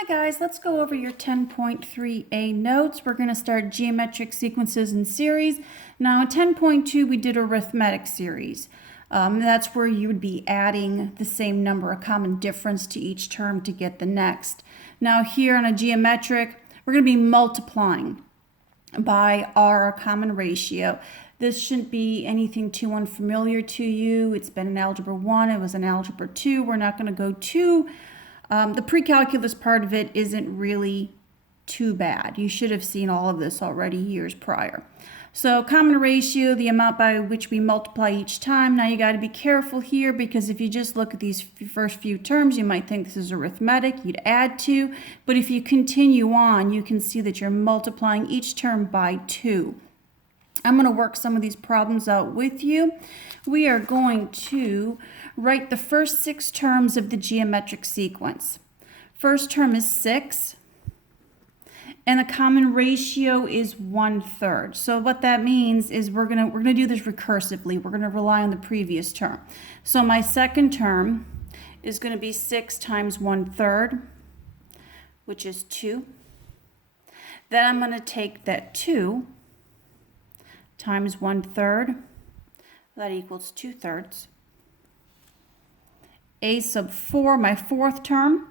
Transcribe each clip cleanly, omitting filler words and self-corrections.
Hi guys, let's go over your 10.3a notes. We're going to start geometric sequences and series. Now in 10.2 we did arithmetic series. That's where you would be adding the same number, a common difference to each term to get the next. Now here on a geometric, we're going to be multiplying by our common ratio. This shouldn't be anything too unfamiliar to you. It's been in Algebra 1, it was in Algebra 2. We're not going to go too the pre-calculus part of it isn't really too bad. You should have seen all of this already years prior. So common ratio, the amount by which we multiply each time. Now you got to be careful here because if you just look at these first few terms, you might think this is arithmetic. You'd add 2. But if you continue on, you can see that you're multiplying each term by 2. I'm going to work some of these problems out with you. We are going to write the first 6 terms of the geometric sequence. First term is 6, and the common ratio is 1/3. So what that means is we're gonna do this recursively. We're gonna rely on the previous term. So my second term is going to be 6 times 1/3, which is 2. Then I'm going to take that 2 times 1/3, that equals 2/3. A sub 4, my fourth term,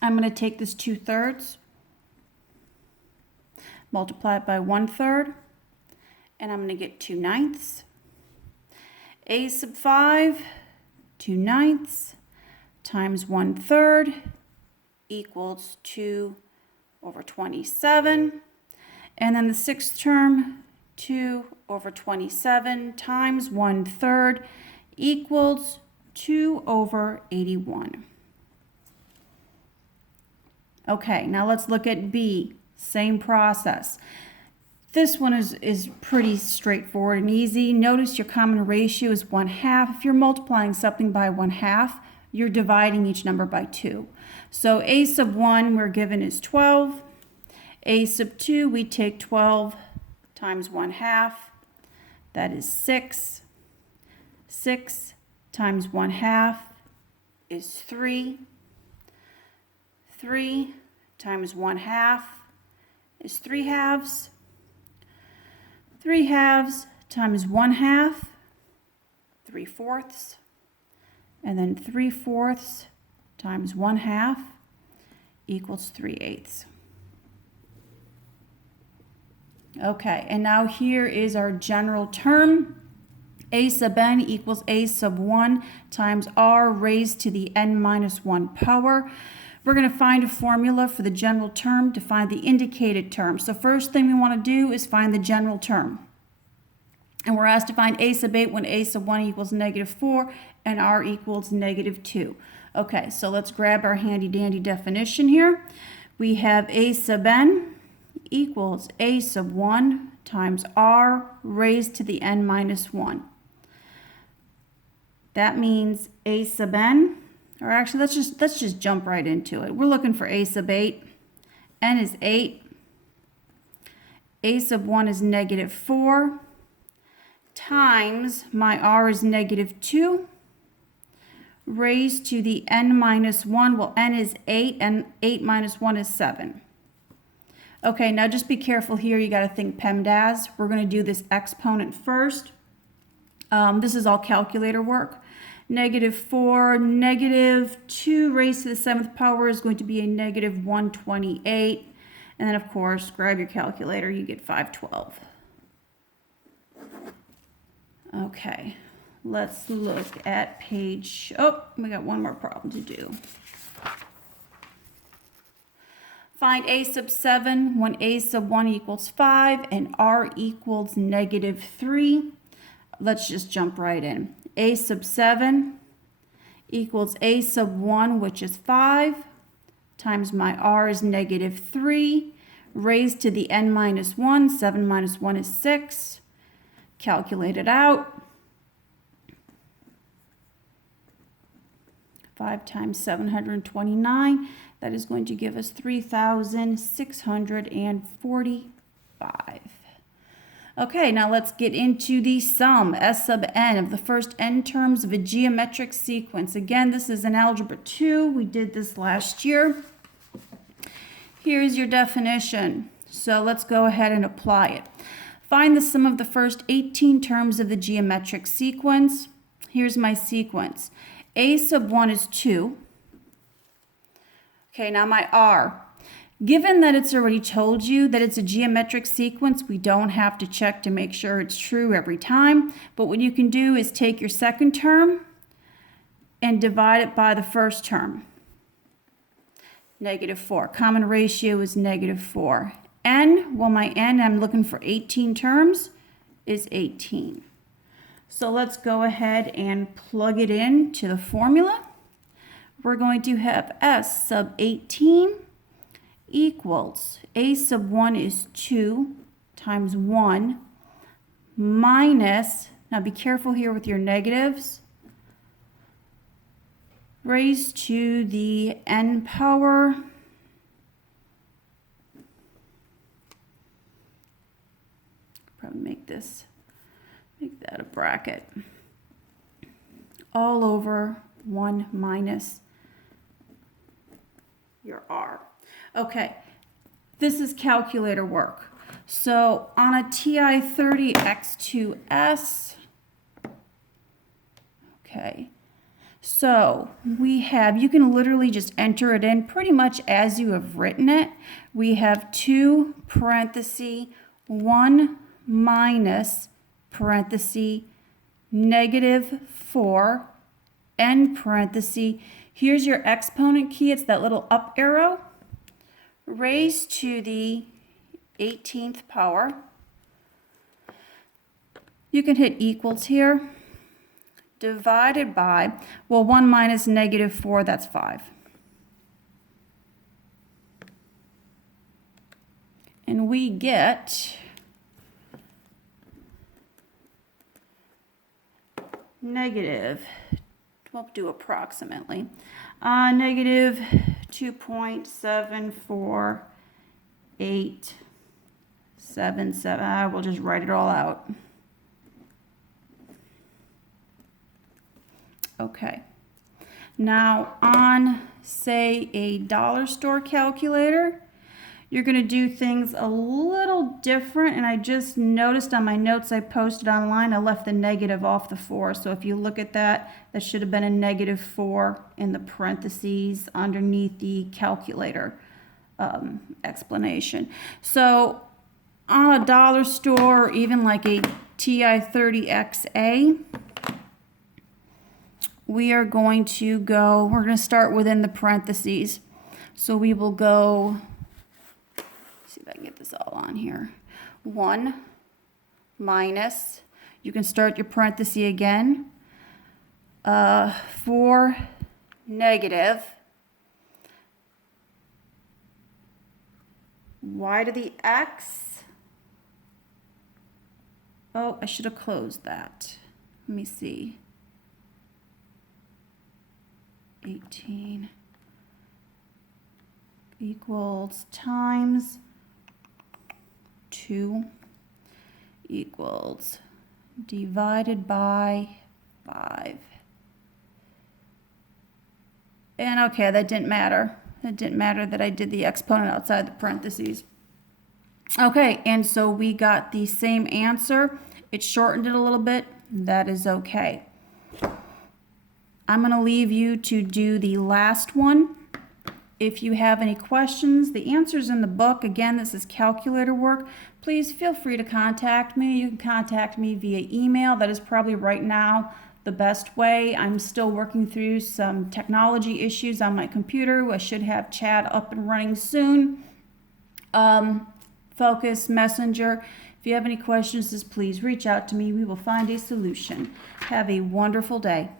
I'm going to take this 2/3, multiply it by 1/3, and I'm going to get 2/9. A sub 5, 2/9 times 1/3 equals 2/27. And then the sixth term, 2/27 times 1/3 equals 2/81. Okay, now let's look at B. Same process. This one is pretty straightforward and easy. Notice your common ratio is 1/2. If you're multiplying something by 1/2, you're dividing each number by 2. So A sub 1 we're given is 12. A sub 2, we take 12 times 1/2. That is 6. 6 times 1/2 is 3. 3 times 1/2 is 3/2. 3/2 times 1/2, 3/4. And then 3/4 times 1/2 equals 3/8. Okay, and now here is our general term. A sub n equals A sub 1 times r raised to the n minus 1 power. We're going to find a formula for the general term to find the indicated term. So first thing we want to do is find the general term. And we're asked to find A sub 8 when A sub 1 equals -4 and r equals -2. Okay, so let's grab our handy dandy definition here. We have A sub n equals A sub 1 times r raised to the n minus 1. That means A sub n, or actually let's just jump right into it. We're looking for A sub 8. N is 8. A sub 1 is -4 times my r is -2 raised to the n minus 1. Well, n is 8 and 8 minus 1 is 7. Okay, now just be careful here. You got to think PEMDAS. We're going to do this exponent first. This is all calculator work. -4, -2 raised to the 7th power is going to be a -128. And then, of course, grab your calculator. You get 512. Okay, let's look at page... Oh, we got one more problem to do. Find A sub 7 when A sub 1 equals 5 and r equals -3. Let's just jump right in. A sub 7 equals A sub 1, which is 5, times my r is -3, raised to the n minus 1. 7 minus 1 is 6. Calculate it out. 5 times 729. That is going to give us 3,645. Okay, now let's get into the sum, S sub n, of the first n terms of a geometric sequence. Again, this is in Algebra 2. We did this last year. Here's your definition. So let's go ahead and apply it. Find the sum of the first 18 terms of the geometric sequence. Here's my sequence. A sub 1 is 2. Okay, now my R. Given that it's already told you that it's a geometric sequence, we don't have to check to make sure it's true every time. But what you can do is take your second term and divide it by the first term. -4. Common ratio is -4. N, well, my N, I'm looking for 18 terms, is 18. So let's go ahead and plug it in to the formula. We're going to have S sub 18 equals A sub 1 is 2 times 1 minus, now be careful here with your negatives, raised to the n power probably make that a bracket, all over 1 minus your R. Okay, this is calculator work. So on a TI-30X2S, okay, so we have, you can literally just enter it in pretty much as you have written it. We have 2 parenthesis 1 minus parenthesis -4 end parenthesis. Here's your exponent key. It's that little up arrow raised to the 18th power. You can hit equals here. Divided by, well, 1 minus -4, that's 5. And we get we'll do approximately, -2.74877. We'll just write it all out. Okay. Now on, say, a dollar store calculator, you're going to do things a little different, and I just noticed on my notes I posted online, I left the negative off the 4. So if you look at that, that should have been a -4 in the parentheses underneath the calculator explanation. So on a dollar store, or even like a TI-30XA, we are going to go, we're going to start within the parentheses. So we will go, see if I can get this all on here. 1 minus, you can start your parenthesis again, 4 negative, y to the x. Oh, I should have closed that. Let me see. 18 equals times 2 equals divided by 5. And okay, that didn't matter. It didn't matter that I did the exponent outside the parentheses. Okay, and so we got the same answer. It shortened it a little bit. That is okay. I'm going to leave you to do the last one. If you have any questions, the answer's in the book. Again, this is calculator work. Please feel free to contact me. You can contact me via email. That is probably right now the best way. I'm still working through some technology issues on my computer. I should have chat up and running soon. Focus, Messenger. If you have any questions, just please reach out to me. We will find a solution. Have a wonderful day.